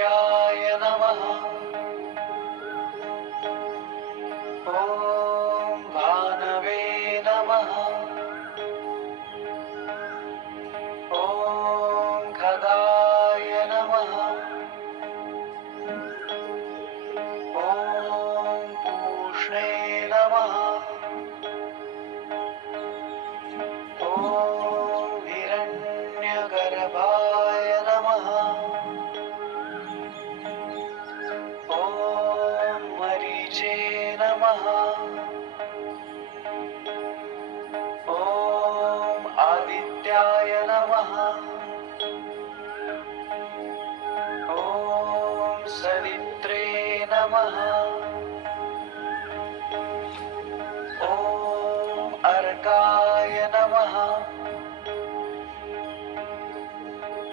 सूर्याय नमः। ॐ भानवे नमः। ॐ खगाय नमः। ॐ पूष्णे नमः। ॐ हिरण्यगर्भाय नमः। ॐ मरीचे नमः। ॐ आदित्याय नमः। ॐ सवित्रे नमः। ॐ अर्काय नमः।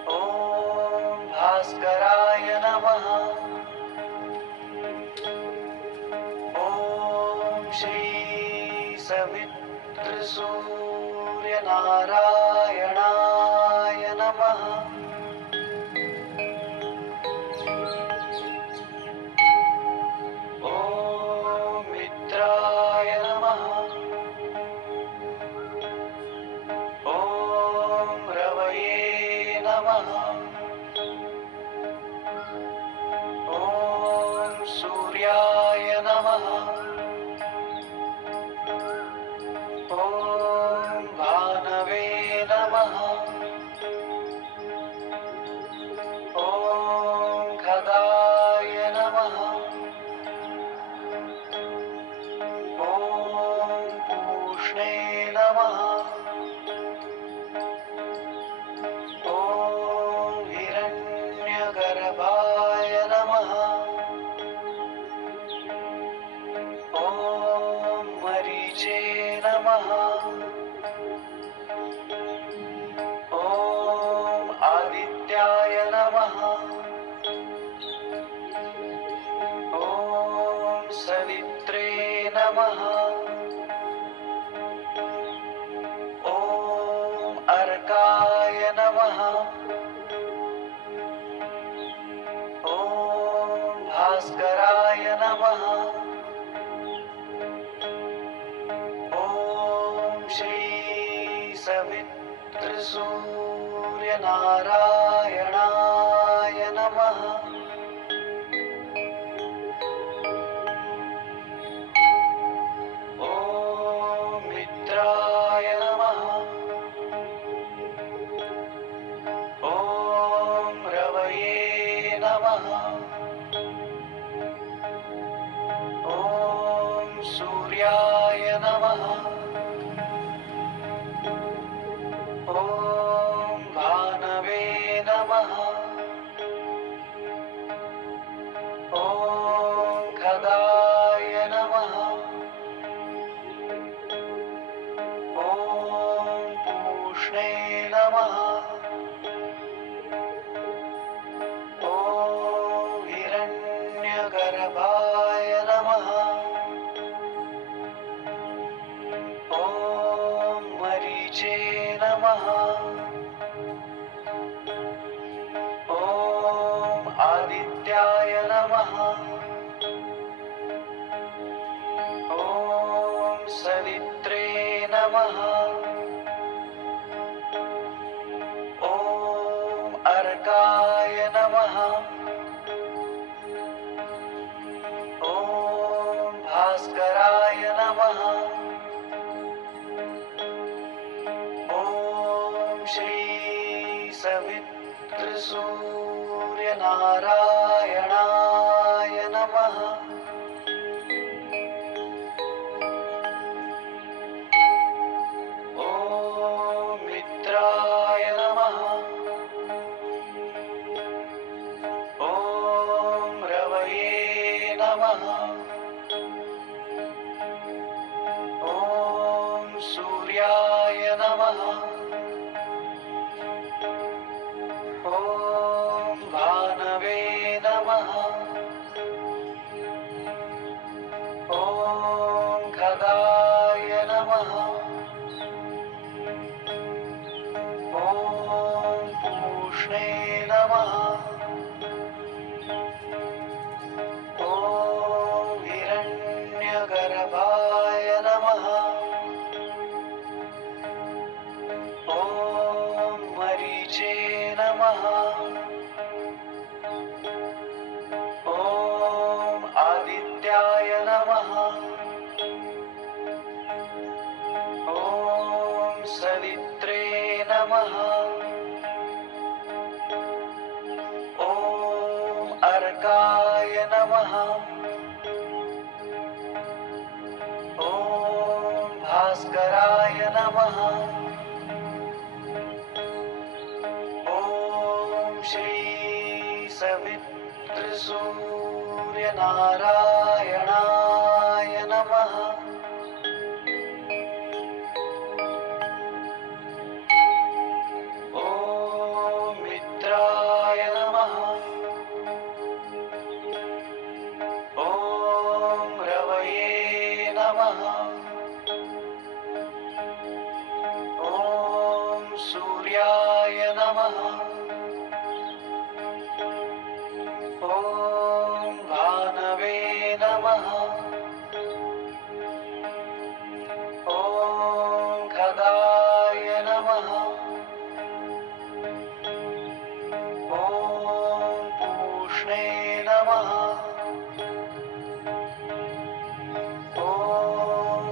ॐ भास्कराय नमः। ॐ श्री सवितृसूर्यनारायणाय नमः। ॐ मित्राय नमः। ॐ रवये नमः। ॐ सूर्याय नमः। ॐ भानवे नमः। ॐ खगाय नमः। ॐ पूष्णे नमः। ॐ हिरण्यगर्भाय नमः। ॐ मरीचे नमः। ॐ आदित्याय नमः। ॐ सवित्रे नमः। ॐ अर्काय नमः। ॐ भास्कराय नमः। ॐ श्री सवितृसूर्यनारायणाय नमः। ॐ मित्राय नमः। ॐ रवये नमः। ॐ सूर्याय नमः। ॐ भानवे नमः। ॐ खगाय नमः। ॐ पूष्णे नमः। ॐ हिरण्यगर्भाय नमः। ॐ मरीचे नमः। ॐ आदित्याय नमः। ॐ सवित्रे नमः। ॐ अर्काय नमः। ॐ भास्कराय नमः। ॐ श्री सवितृसूर्यनारायणाय नमः। ॐ मित्राय नमः। ॐ रवये नमः। ॐ सूर्याय नमः। ॐ भानवे नमः। ॐ खगाय नमः। ॐ पूष्णे नमः। ॐ सवित्रे नमः। ॐ अर्काय नमः। ॐ भास्कराय नमः। ॐ श्री सवितृसूर्यनारायणाय नमः। ॐ मित्राय नमः। ॐ रवये नमः। ॐ सूर्याय नमः। ॐ भानवे नमः। ॐ खगाय नमः। ॐ पूष्णे नमः। ॐ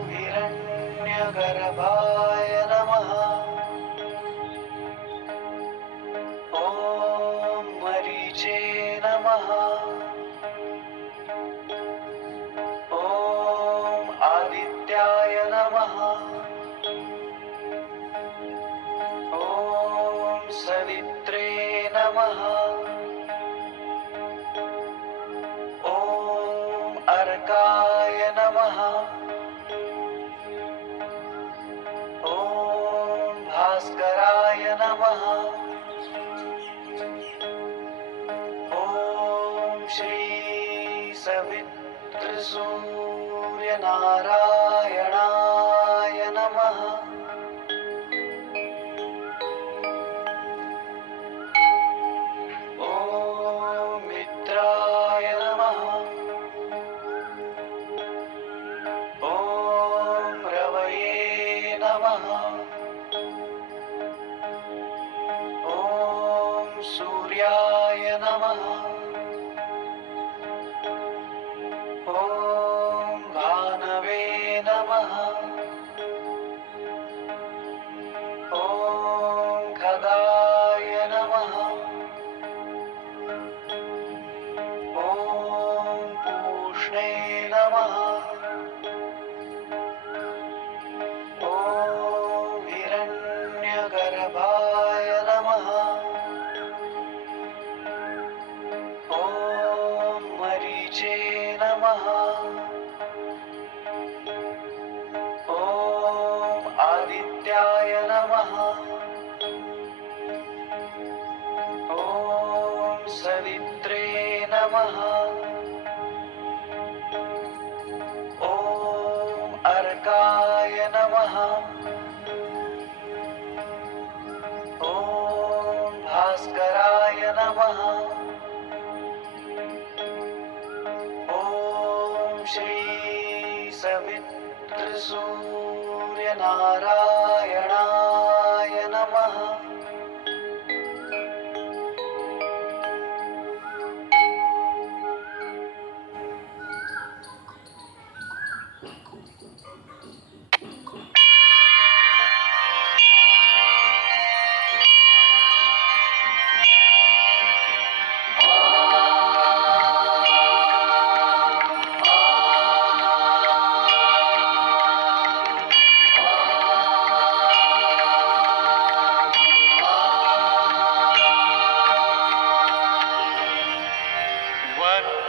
हिरण्यगर्भाय नमः। ॐ मरीचे नमः। ॐ आदित्याय नमः। ॐ सवित्रे नमः। ॐ अर्काय नमः। ॐ भास्कराय नमः। ॐ श्री सवितृसूर्यनारायणाय नमः। ॐ मित्राय नमः। ॐ रवये नमः। ॐ सूर्याय नमः। ॐ भानवे नमः। ॐ खगाय नमः। ॐ पूष्णे नमः। ॐ हिरण्यगर्भाय नमः। ॐ मरीचे नमः। ॐ आदित्याय नमः। ॐ सवित्रे नमः। ॐ अर्काय नमः। ॐ भास्कराय नमः। ॐ श्री सवितृसूर्यनारायणाय नमः।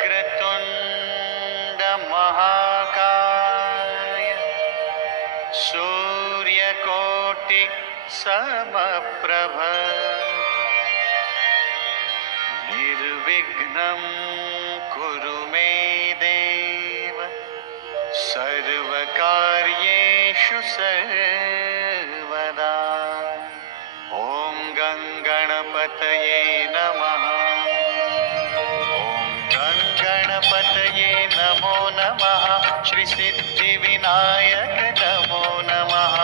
वक्रतुण्ड महाकाय सूर्यकोटि समप्रभ निर्विघ्नं कुरु मे देव सर्वकार्येषु सर्वदा। ॐ गणपतये नमः। गणपतये नमो नमः। श्री सिद्धिविनायक नमो नमः।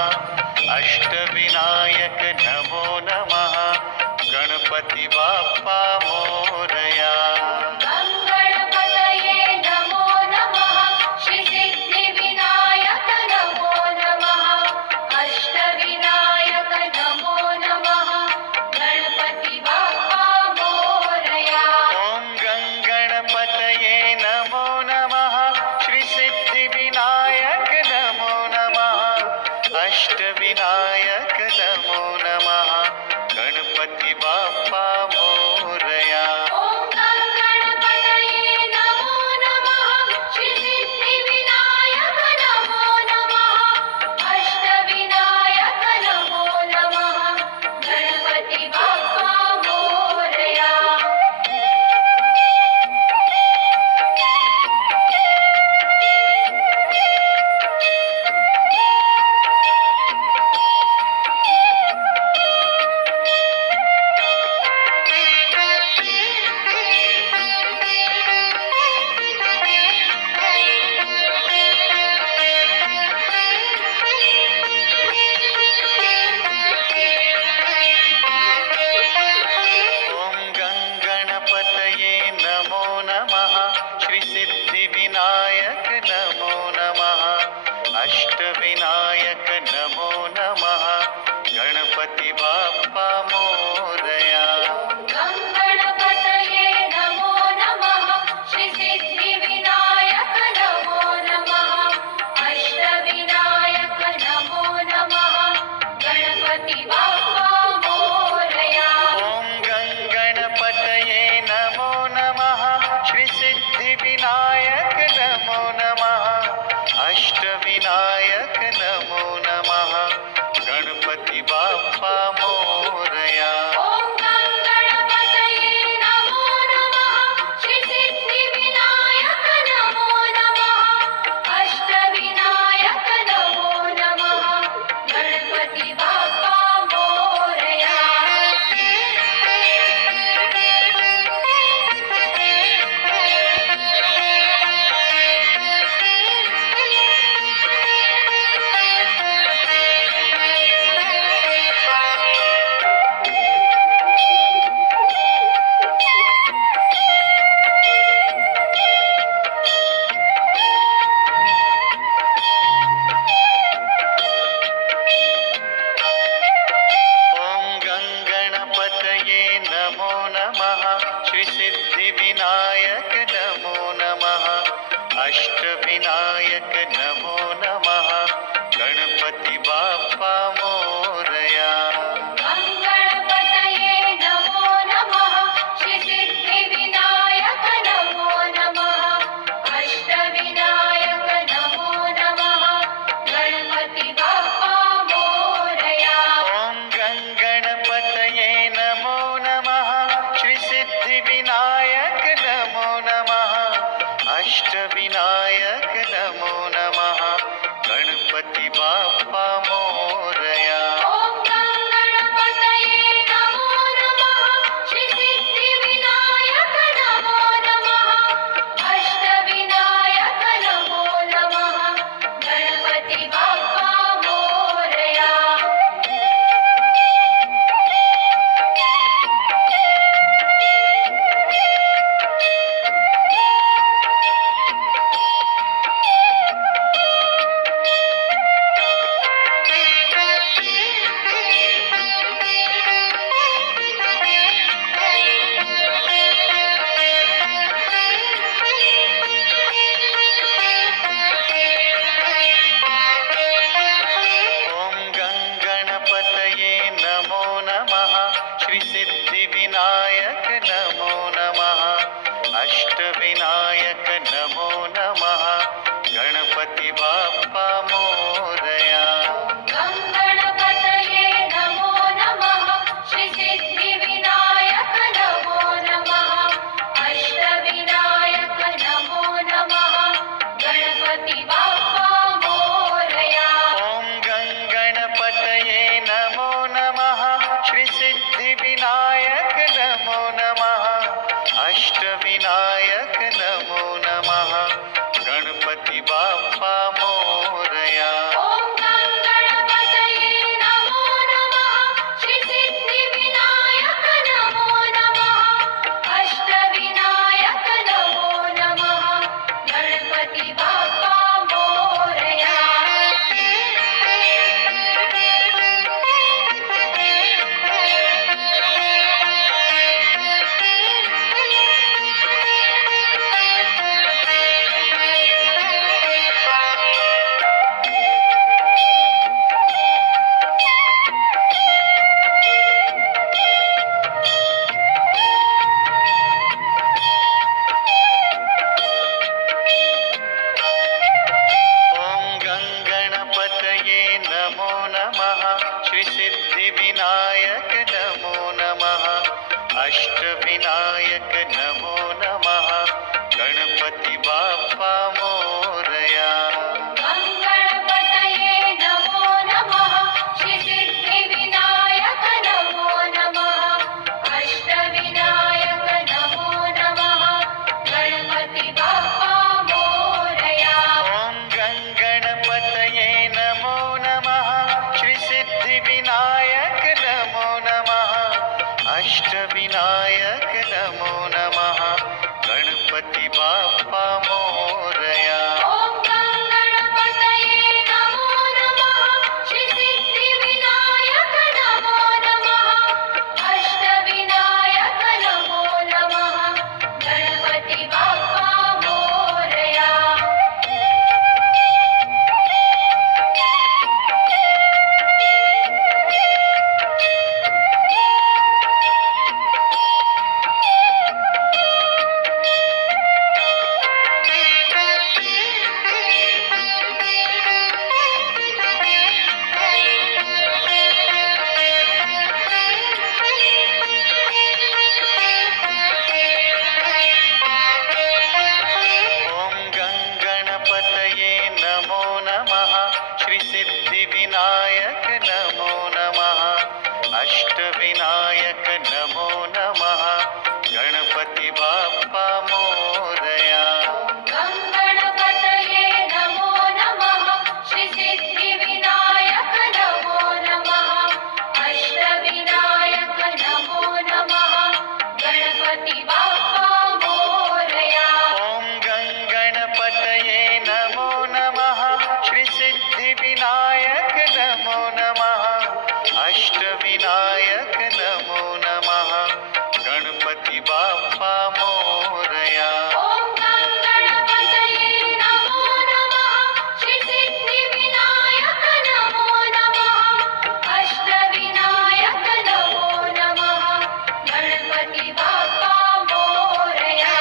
अष्टविनायक नमो नमः। गणपति बाप्पा मोरया। गणपतये नमो नमः। श्री सिद्धिविनायक नमो नमः। अष्टविनायक अष्टविनायक नमो नमः गणपती बाप्पा मोरया. ॐ गणपतये नमो नमः श्री सिद्धिविनायक नमो नमः अष्टविनायक नमो नमः गणपती बाप्पा मोरया. अष्टविनायक नमो नमः गणपति बाप्पा मोरया गणपतये नमो नमः श्री सिद्धिविनायक नमो नमः अष्टविनायक नमो नमः गणपति बाप्पा मोरया ॐ गणपतये नमो नमः श्री सिद्धिविनायक नमो नमः अष्टविनायक नमो नमः गणपति बाप्पा मोरया ॐ गणपतये नमो नमः श्री सिद्धिविनायक नमो नमः अष्टविनायक नमो नमः गणपति बाप्पा मोरया ॐ गणपतये नमो नमः श्री सिद्धिविनायक नमो नमः अष्टविनायक नमो नमः गणपति बाप्पा मोरया गणपतये नमो नमः श्री सिद्धिविनायक नमो नमः अष्टविनायक नमो नमः गणपति बाप्पा मोरया ॐ गणपतये नमो नमः श्री सिद्धिविनायक नमो नमः अष्टविनायक नमो नमः गणपति बाप्पा मोरया ॐ गणपतये नमो नमः श्री सिद्धिविनायक नमो नमः अष्टविनायक नमो नमः गणपति बाप्पा मोरया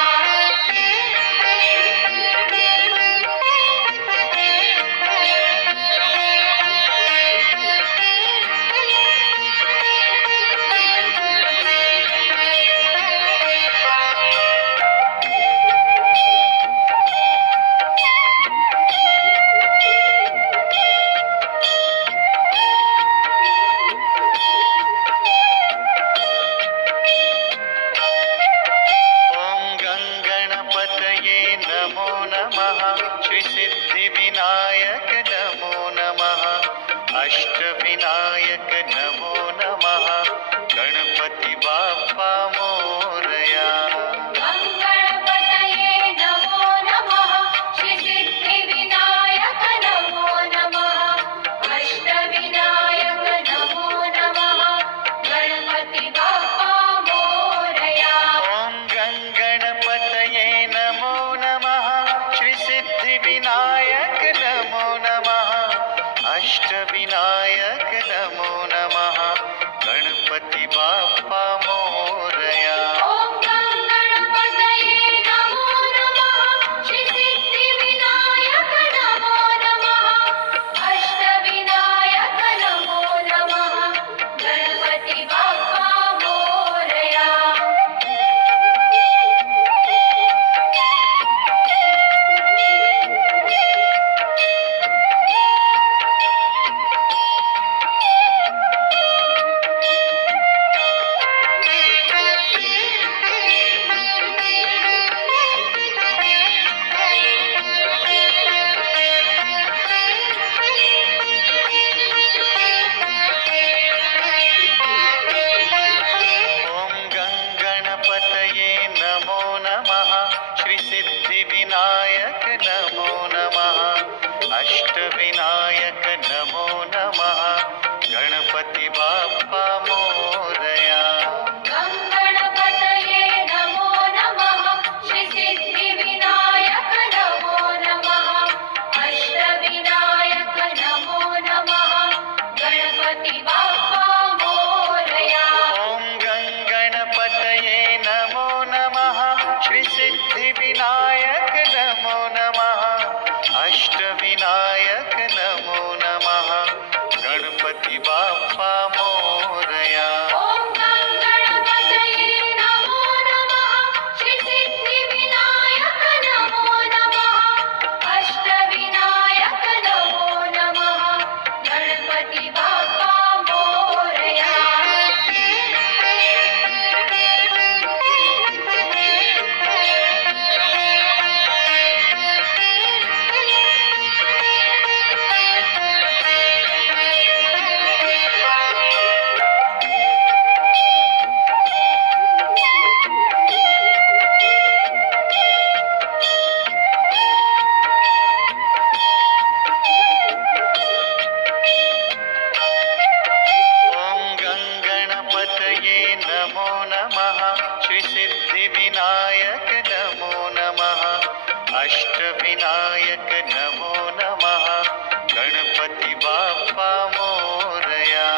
ॐ गणपतये नमो नमः श्री सिद्धिविनायक नमो नमः अष्टविनायक नमो नमः गणपति बाप्पा मोरया गणपतये नमो नमः श्री सिद्धिविनायक नमो नमः अष्टविनायक नमो नमः गणपति बाप्पा मोरया ॐ गणपतये नमो नमः श्री सिद्धिविनायक नमो नमः अष्टविनायक नमो नमः गणपति बाप्पा मोरया ॐ गणपतये नमो नमः श्री सिद्धिविनायक नमो नमः अष्टविनायक नमो नमः गणपति बाप्पा मोरया बाप्पा मोरया.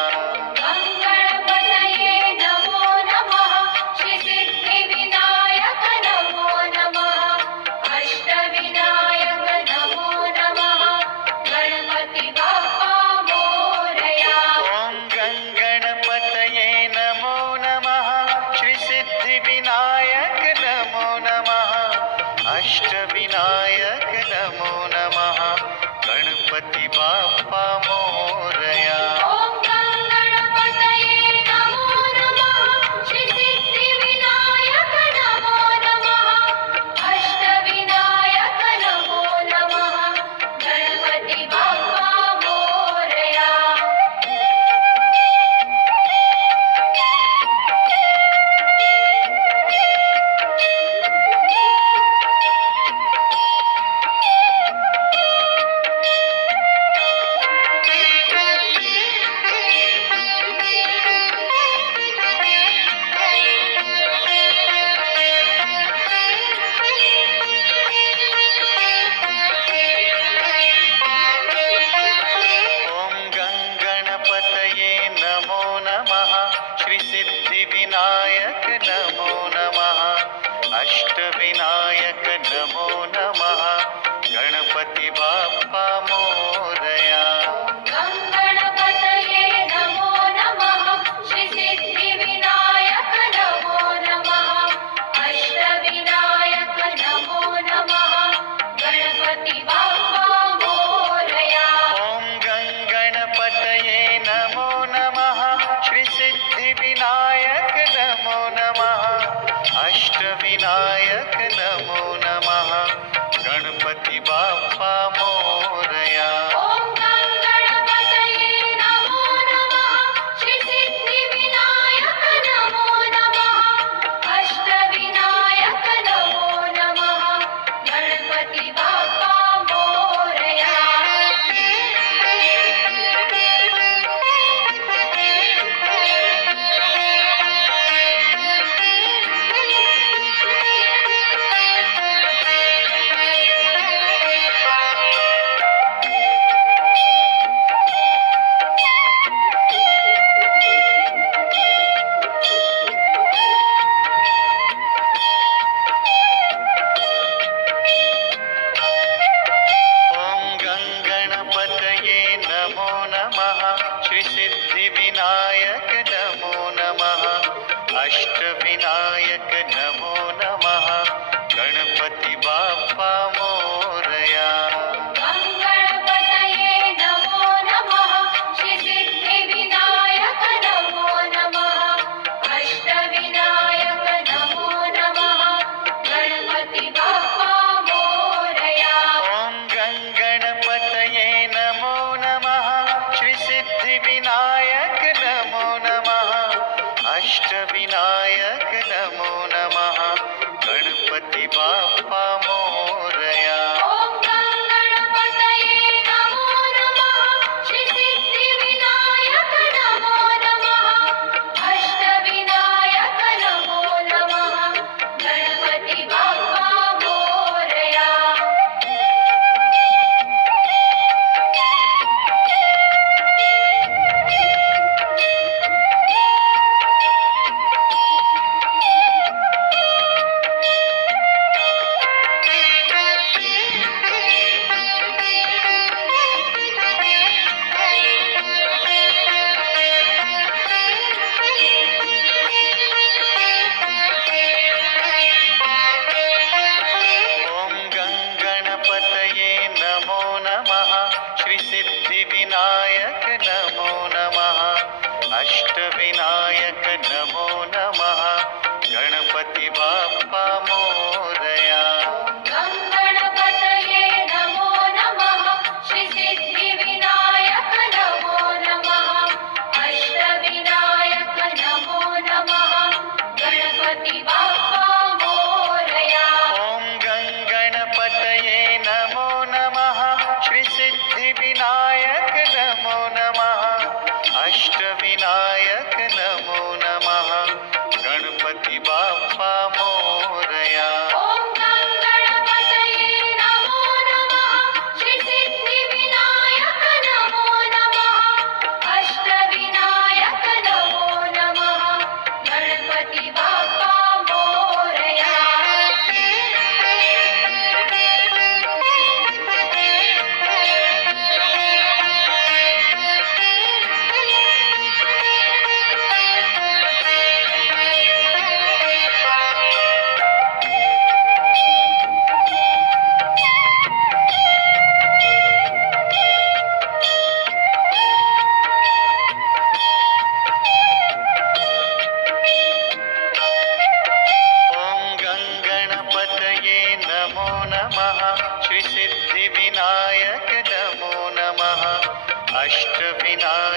गणपतये नमो नमः श्री सिद्धिविनायक नमो नमः अष्टविनायक नमो नमः गणपति बाप्पा मोरया. ॐ गणपतये नमो नमः श्री सिद्धिविनायक नमो नमः अष्टविनायक नमो नमः गणपति बाप्पा मोरया.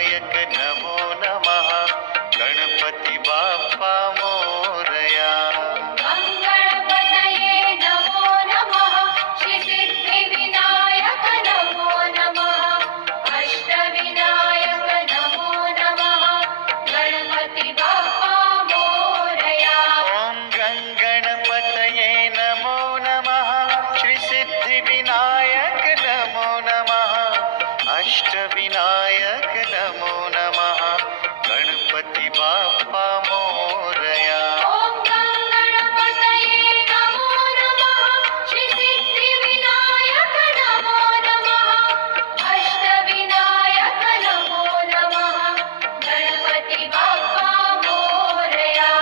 सिद्धिविनायक नमो नमः गणपती बाप्पा मोरया. गणपतये नमो नमः श्री सिद्धिविनायक नमो नमः अष्टविनायक नमो नमः गणपति बाप्पा मोरया. ॐ गणपतये नमो नमः श्री सिद्धिविनायक नमो नमः अष्टविनायक नमो नमः गणपती बाप्पा मोरया. ॐ गणपतये नमो नमः श्री सिद्धिविनायक नमो नमः अष्टविनायक नमो नमः गणपति बाप्पा मोरया.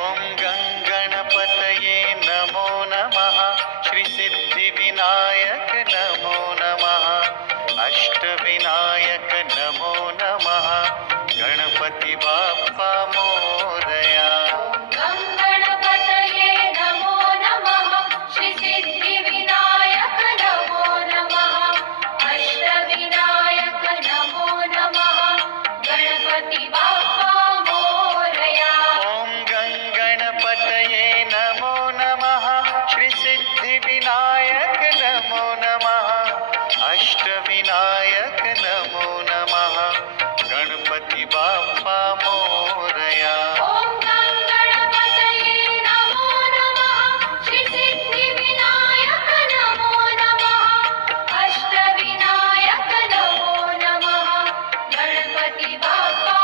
ॐ गणपतये नमो नमः श्री सिद्धिविनायक नमो नमः अष्टविनायक नमो नमः गणपती बाप्पा मोरया. गणपतये नमो नमः श्री सिद्धिविनायक नमो नमः अष्टविनायक नमो नमः गणपति बाप्पा मोरया. ॐ गणपतये नमो नमः श्री सिद्धिविनायक नमो नमः अष्टविनायक नमो नमः गणपती बाप्पा मोरया. ॐ गणपतये नमो नमः श्री सिद्धिविनायक नमो नमः अष्टविनायक नमो नमः गणपति बाप्पा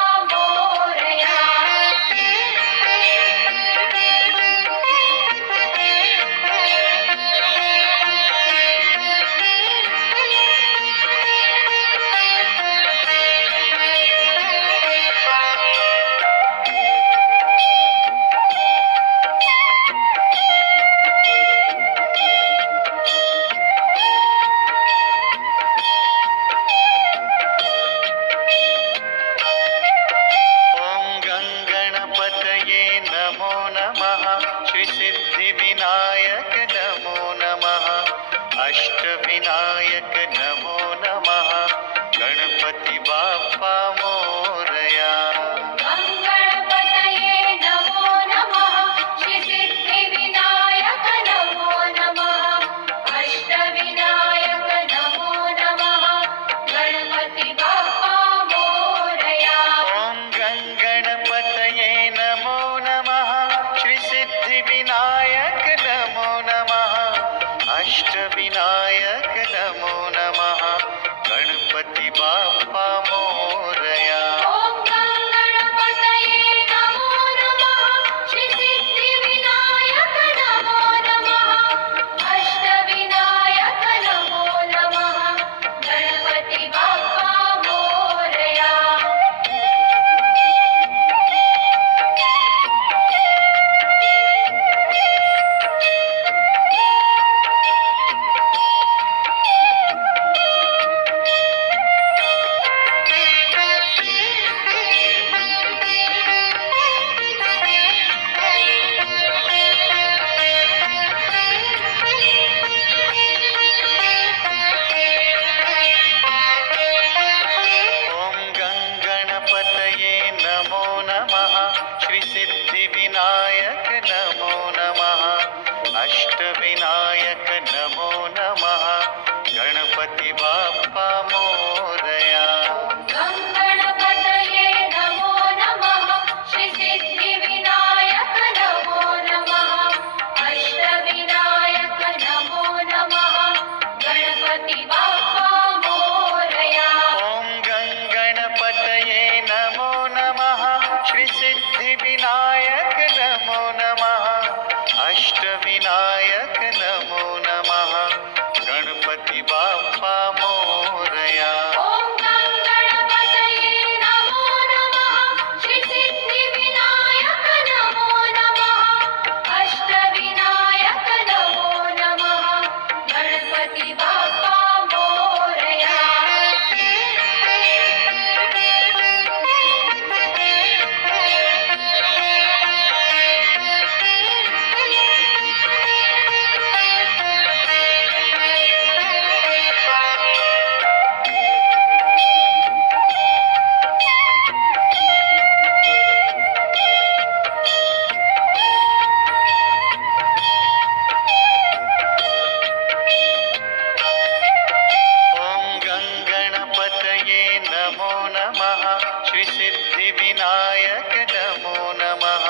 श्रीसिद्धिविनायक नमो नमः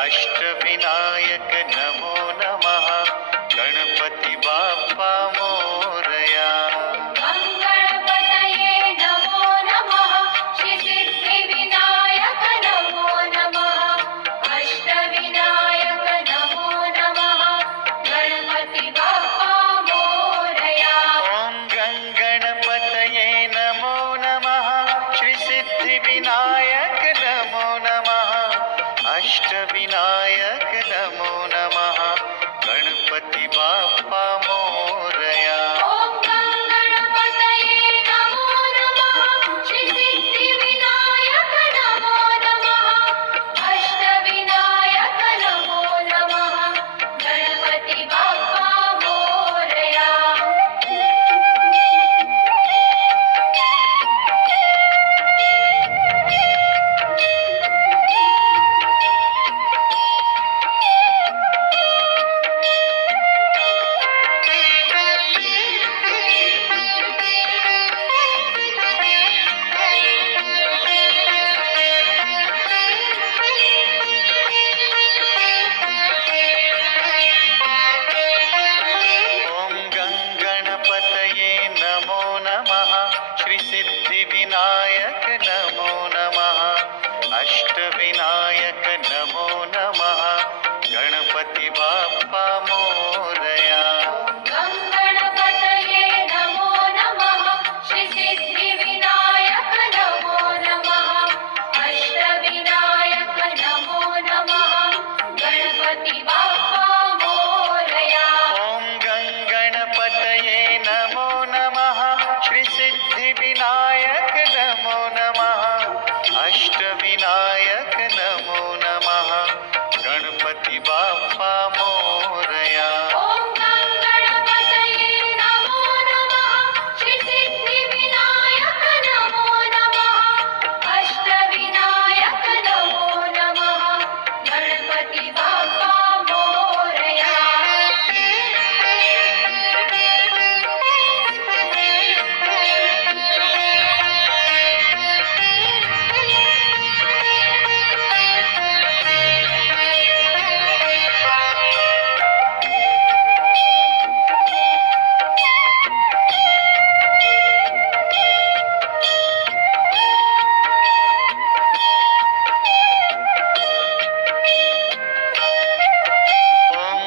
अष्टविनायक नमो नमः गणपती बाप्पा मोरया गणपतये नमो नमः श्रीसिद्धिविनायक नमो नमः अष्टविनायक नमो नमः गणपती बाप्पा मोरया ॐ गणपतये नमो नमः श्रीसिद्धिविनायक नमो नमः अष्टविनायक नमो नमः गणपती बाप्पा मोरया ॐ गणपतये नमो नमः श्रीसिद्धिविनायक नमो नमः अष्टविनायक नमो नमः गणपती बाप्पा मोरया ॐ गणपतये नमो नमः श्रीसिद्धिविनायक नमो नमः अष्टविनायक नमो नमः गणपती बाप्पा मोरया गणपतये नमो नमः श्रीसिद्धिविनायक नमो नमः अष्टविनायक नमो नमः गणपती बाप्पा मोरया ॐ गणपतये नमो नमः श्रीसिद्धिविनायक नमो नमः अष्टविनायक नमो नमः गणपती बाप्पा मोरया ॐ गणपतये नमो नमः श्रीसिद्धिविनायक नमो नमः अष्टविनायक नमो नमः गणपती बाप्पा मोरया ॐ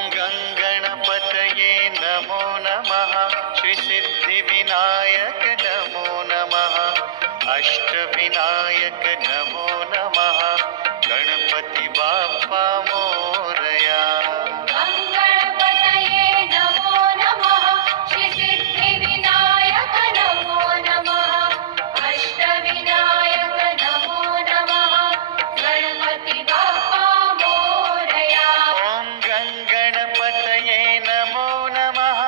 गणपतये नमो नमः श्रीसिद्धिविनायक नमो नमः अष्टविनायक नमो नमः गणपती बाप्पा मोरया गणपतये नमो नमः श्रीसिद्धिविनायक नमो नमः अष्टविनायक नमो नमः गणपती बाप्पा मोरया ॐ गणपतये नमो नमः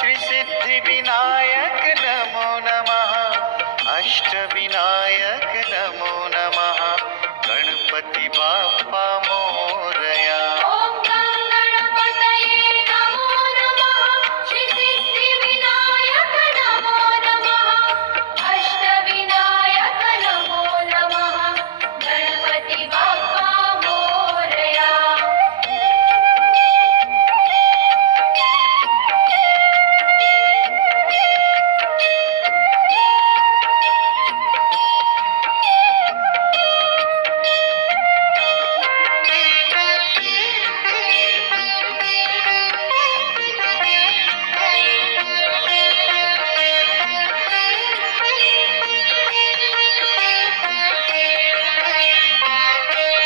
श्रीसिद्धिविनायक नमो नमः अष्टविनायक नमो नमः गणपती बाप्पा मोरया ॐ गणपतये नमो नमः श्रीसिद्धिविनायक नमो नमः अष्टविनायक नमो नमः गणपती बाप्पा मोरया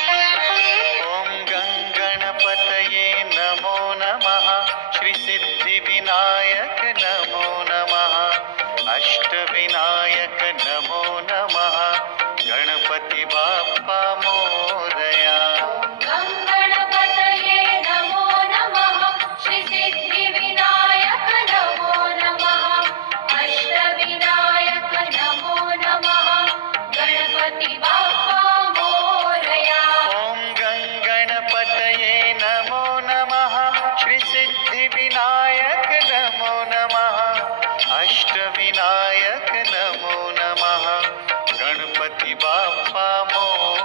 ॐ गणपतये नमो नमः श्रीसिद्धिविनायक नमो नमः अष्टविनायक नमो नमः गणपती बाप्पा मोरया गणपतये नमो नमः श्रीसिद्धिविनायक नमो नमः अष्टविनायक नमो नमः गणपती बाप्पा मोरया ॐ गणपतये नमो नमः श्रीसिद्धिविनायक नमो नमः अष्टविनायक नमो नमः गणपती बाप्पा मोरया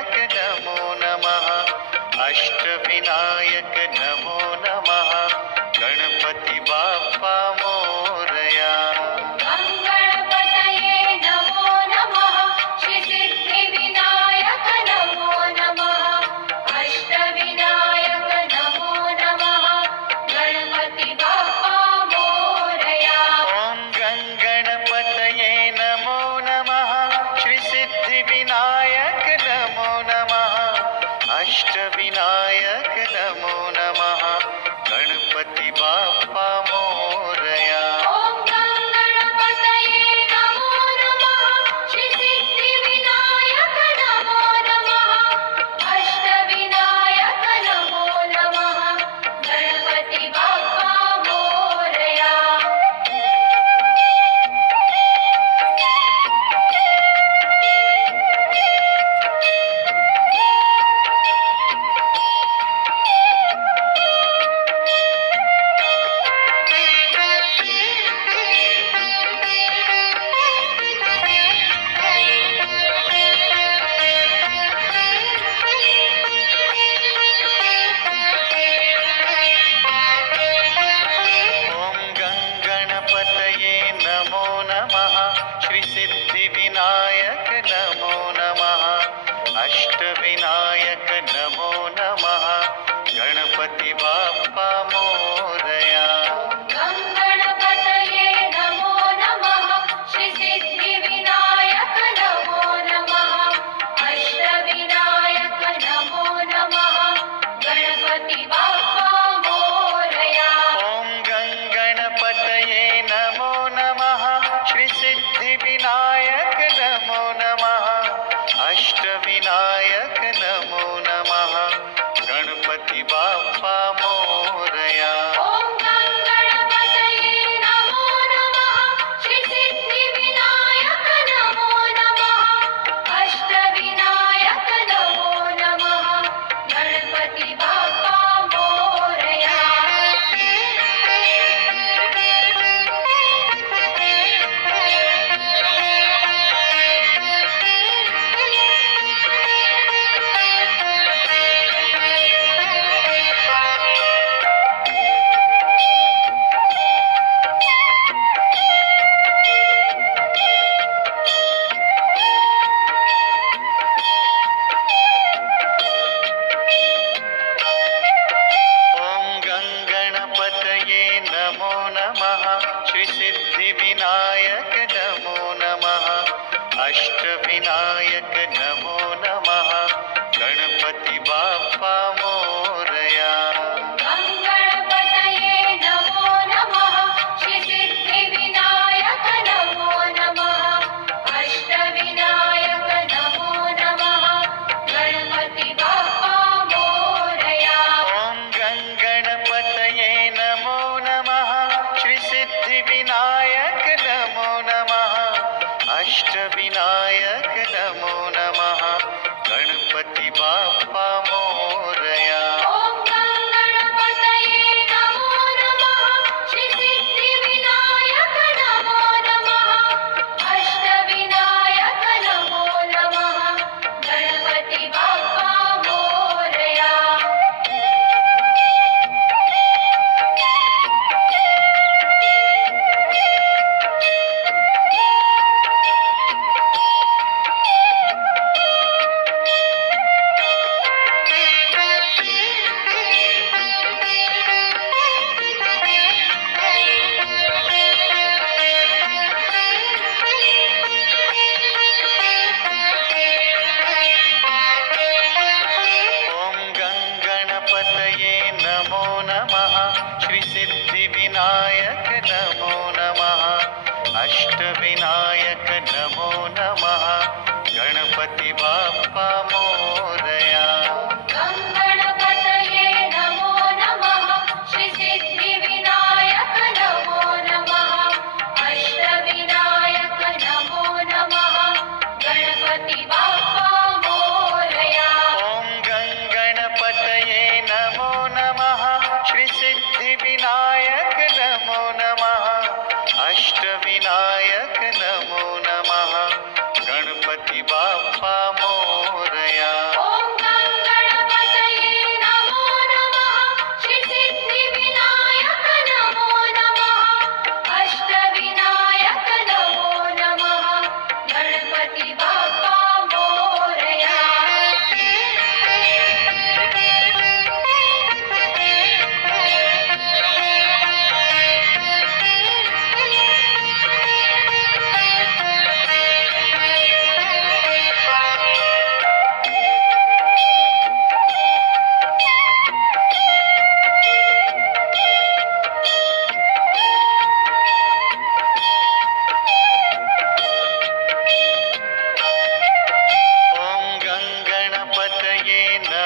विनायक नमो नमः अष्टविनायक नमो नमः गणपती बाप्पा मोरया गणपतये नमो नमः श्री सिद्धिविनायक नमो नमः अष्टविनायक नमो नमः गणपति बाप्पा मोरया ॐ गणपतये नमो नमः श्री सिद्धिविनायक नमो नमः अष्टविनायक नमो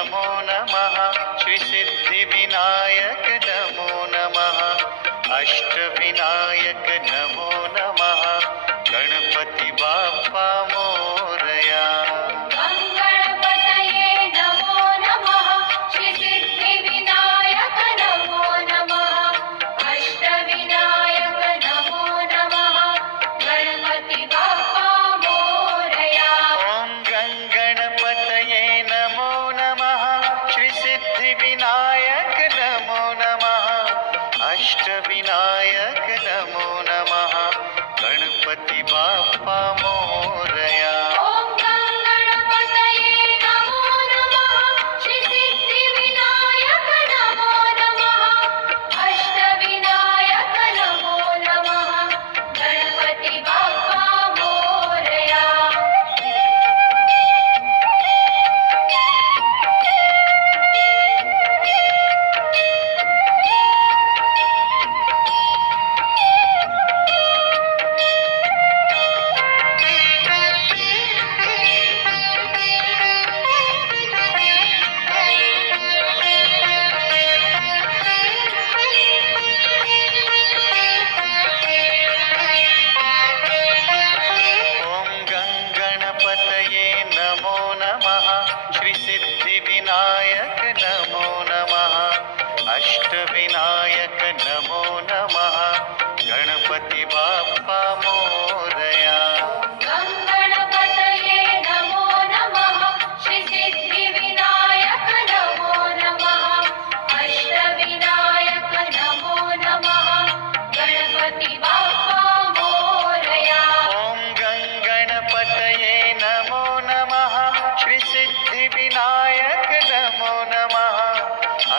नमो नमः श्री सिद्धिविनायक नमो नमः अष्टविनायक नमो नमः गणपती बाप्पा मोरया गणपतये नमो नमः श्री सिद्धिविनायक नमो नमः अष्टविनायक नमो नमः गणपति बाप्पा मोरया ॐ गणपतये नमो नमः श्री सिद्धिविनायक नमो नमः अष्टविनायक नमो नमः गणपती बाप्पा मोरया ॐ गणपतये नमो नमः श्री सिद्धिविनायक नमो नमः अष्टविनायक नमो नमः गणपति बाप्पा मोरया ॐ गणपतये नमो नमः श्री सिद्धिविनायक नमो नमः अष्टविनायक नमो नमः गणपती बाप्पा मोरया गणपतये नमो नमः श्री सिद्धिविनायक नमो नमः अष्टविनायक नमो नमः गणपति बाप्पा मोरया ॐ गणपतये नमो नमः श्री सिद्धिविनायक नमो नमः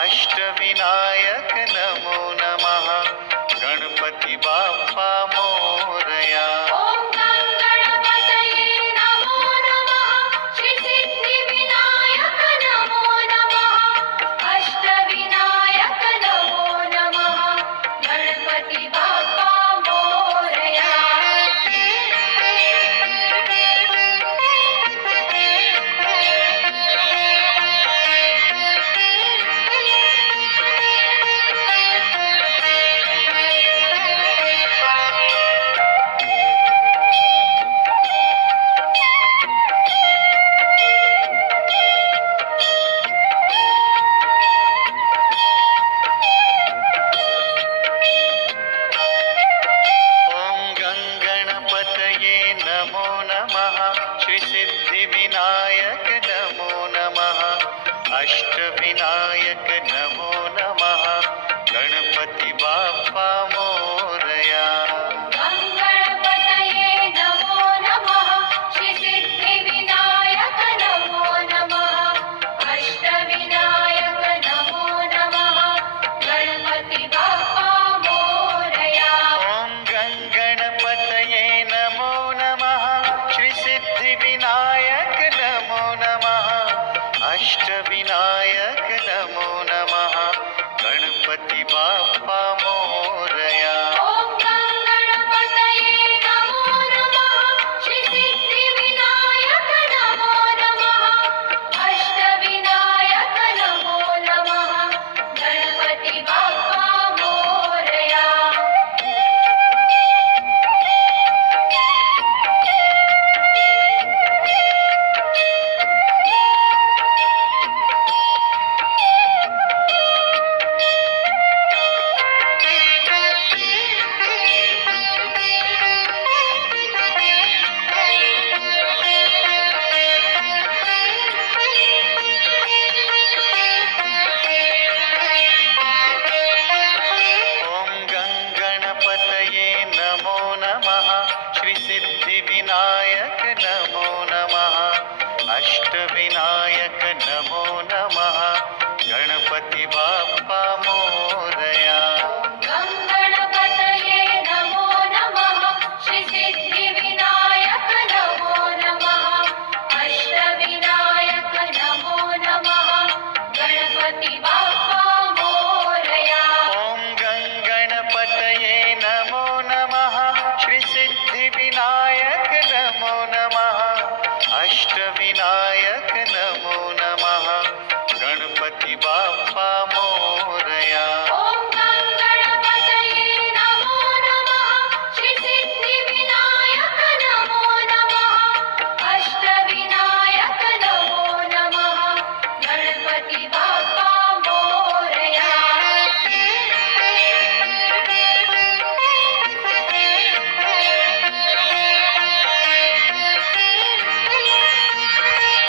अष्टविनायक नमो नमः गणपती बाप्पा मोरया ॐ गणपतये नमो नमः श्री सिद्धिविनायक नमो नमः अष्टविनायक नमो नमः गणपति बाप्पा मोरया ॐ गणपतये नमो नमः श्री सिद्धिविनायक नमो नमः अष्टविनायक नमो नमः गणपती बाप्पा मोरया गणपतये नमो नमः श्री सिद्धिविनायक नमो नमः अष्टविनायक नमो नमः गणपति बाप्पा मोरया ॐ गणपतये नमो नमः श्री सिद्धिविनायक नमो नमः अष्टविनायक नमो नमः गणपती बाप्पा